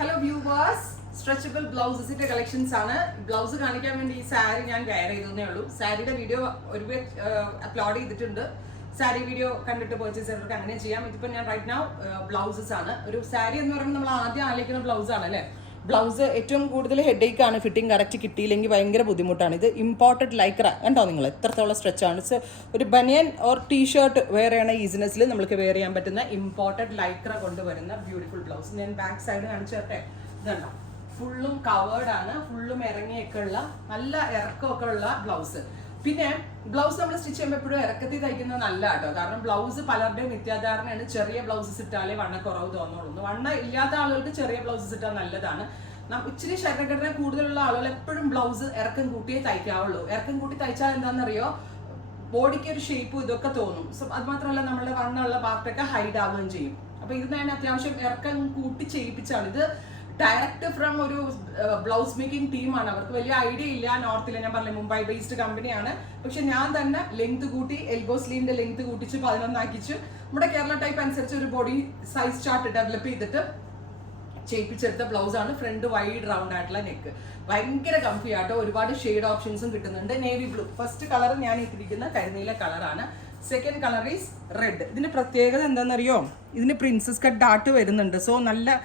Hello viewers, stretchable ബ്ലൗസസിന്റെ collections ആണ്. Blouse കാണിക്കാൻ വേണ്ടി ഈ സാരി ഞാൻ വെയർ ചെയ്തേ ഉള്ളൂ. സാരിയുടെ വീഡിയോ ഒരു അപ്ലോഡ് ചെയ്തിട്ടുണ്ട്. സാരി വീഡിയോ കണ്ടിട്ട് പർച്ചേസ് ചെയ്തവർക്ക് അങ്ങനെ ചെയ്യാം. ഇതിപ്പോൾ ഞാൻ റൈറ്റ് നൗ ബ്ലൗസസ് ആണ്. ഒരു സാരി എന്ന് പറയുമ്പോൾ നമ്മൾ ആദ്യം ആലോചിക്കുന്ന ബ്ലൗസ് ആണ് അല്ലേ. ബ്ലൗസ് ഏറ്റവും കൂടുതൽ ഹെഡേക്ക് ആണ്. ഫിറ്റിംഗ് കറക്റ്റ് കിട്ടിയില്ലെങ്കിൽ ഭയങ്കര ബുദ്ധിമുട്ടാണ്. ഇത് ഇമ്പോർട്ടഡ് ലൈക്ര കണ്ടോ നിങ്ങൾ, എത്രത്തോളം സ്ട്രെച്ചാണ്. ഒരു ബനിയൻ ഓർ ടീഷർട്ട് വെയർ ചെയ്യണ ഈസിനെസ്സിൽ നമുക്ക് വെയർ ചെയ്യാൻ പറ്റുന്ന ഇമ്പോർട്ടഡ് ലൈക്ര കൊണ്ടുവരുന്ന ബ്യൂട്ടിഫുൾ ബ്ലൗസ്. ഞാൻ ബാക്ക് സൈഡ് കാണിച്ചു തരട്ടെ. ഇതുണ്ടോ, ഫുള്ളും കവേർഡ് ആണ്, ഫുള്ളും ഇറങ്ങിയൊക്കെ ഉള്ള നല്ല ഇറക്കമൊക്കെ ഉള്ള ബ്ലൗസ്. പിന്നെ ബ്ലൗസ് നമ്മൾ സ്റ്റിച്ച് ചെയ്യുമ്പോൾ എപ്പോഴും ഇറക്കത്തിൽ തയ്ക്കുന്നത് നല്ല കേട്ടോ. കാരണം ബ്ലൗസ് പലരുടെയും മിഥ്യാധാരണയാണ് ചെറിയ ബ്ലൗസസ് ഇട്ടാലേ വണ്ണക്കുറവ് തോന്നുള്ളൂ. വണ്ണ ഇല്ലാത്ത ആളുകൾക്ക് ചെറിയ ബ്ലൗസസ് ഇട്ടാൽ നല്ലതാണ്. ഇച്ചിരി ശരീരഘടന കൂടുതലുള്ള ആളുകൾ എപ്പോഴും ബ്ലൗസ് ഇറക്കം കൂട്ടിയേ തയ്ക്കാവുള്ളൂ. ഇറക്കം കൂട്ടി തയ്ച്ചാൽ എന്താണെന്നറിയോ, ബോഡിക്ക് ഒരു ഷേപ്പും ഇതൊക്കെ തോന്നും. അത് മാത്രമല്ല നമ്മളുടെ വണ്ണമുള്ള പാർട്ടൊക്കെ ഹൈഡ് ആവുകയും ചെയ്യും. അപ്പൊ ഇത് ഞാൻ അത്യാവശ്യം ഇറക്കം കൂട്ടി ചെയ്യിപ്പിച്ചാണ്. ഇത് ഡയറക്റ്റ് ഫ്രം ഒരു ബ്ലൗസ് മേക്കിംഗ് ടീമാണ്. അവർക്ക് വലിയ ഐഡിയ ഇല്ല. നോർത്തിൽ ഞാൻ പറഞ്ഞ മുംബൈ ബേസ്ഡ് കമ്പനിയാണ്. പക്ഷെ ഞാൻ തന്നെ ലെങ്ത് കൂട്ടി, എൽബോ സ്ലീവിന്റെ ലെങ്ത് കൂട്ടിച്ച് 11 ആക്കിച്ച് നമ്മുടെ കേരള ടൈപ്പ് അനുസരിച്ച് ഒരു ബോഡി സൈസ് ചാർട്ട് ഡെവലപ്പ് ചെയ്തിട്ട് ചെയ്യിപ്പിച്ചെടുത്ത ബ്ലൗസ് ആണ്. ഫ്രണ്ട് വൈഡ് റൗണ്ട് ആയിട്ടുള്ള നെക്ക്, ഭയങ്കര കംഫി ആട്ടോ. ഒരുപാട് ഷെയ്ഡ് ഓപ്ഷൻസും കിട്ടുന്നുണ്ട്. നേവി ബ്ലൂ ഫസ്റ്റ് കളർ ഞാൻ ഇട്ടിരിക്കുന്ന കരിനീല കളറാണ്. Second colour is red. ഇതിന്റെ പ്രത്യേകത എന്താണെന്നറിയോ, ഇതിന് പ്രിൻസസ് കട്ട് ഡാട്ട് വരുന്നുണ്ട്. സോ നല്ല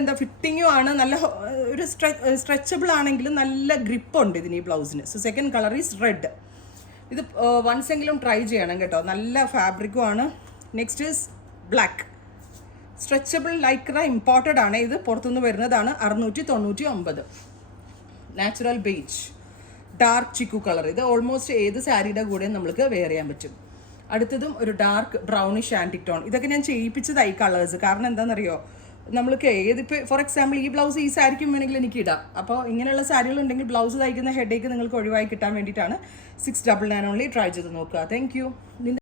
എന്താ ഫിറ്റിങ്ങും ആണ്, നല്ല ഒരു സ്ട്രെച്ചബിൾ ആണെങ്കിലും നല്ല ഗ്രിപ്പ് ഉണ്ട് ഇതിന് ഈ ബ്ലൗസിന്. So second colour is red. ഇത് വൺസ് എങ്കിലും ട്രൈ ചെയ്യണം കേട്ടോ, നല്ല ഫാബ്രിക്കും ആണ്. Next is black. Stretchable lycra imported ആണ്. ഇത് പുറത്തുനിന്ന് വരുന്നതാണ്. 699. Natural beige, dark chikoo colour. ഇത് ഓൾമോസ്റ്റ് ഏത് സാരിയുടെ കൂടെയും നമുക്ക് വെയർ ചെയ്യാൻ പറ്റും. അടുത്തതും ഒരു ഡാർക്ക് ബ്രൗണിഷ് ആൻറ്റിക് ടോൺ. ഇതൊക്കെ ഞാൻ ചെയ്യിപ്പിച്ചതായി കളേഴ്സ്. കാരണം എന്താണെന്നറിയോ, നമ്മൾക്ക് ഏതിപ്പോൾ ഫോർ എക്സാമ്പിൾ ഈ ബ്ലൗസ് ഈ സാരിക്കും വേണമെങ്കിൽ എനിക്ക് ഇടാം. അപ്പോൾ ഇങ്ങനെയുള്ള സാരികൾ ഉണ്ടെങ്കിൽ ബ്ലൗസ് തയ്ക്കുന്ന ഹെഡേക്ക് നിങ്ങൾക്ക് ഒഴിവായി കിട്ടാൻ വേണ്ടിയിട്ടാണ്. 699 ഓൺലി. ട്രൈ ചെയ്ത് നോക്കുക. Thank you.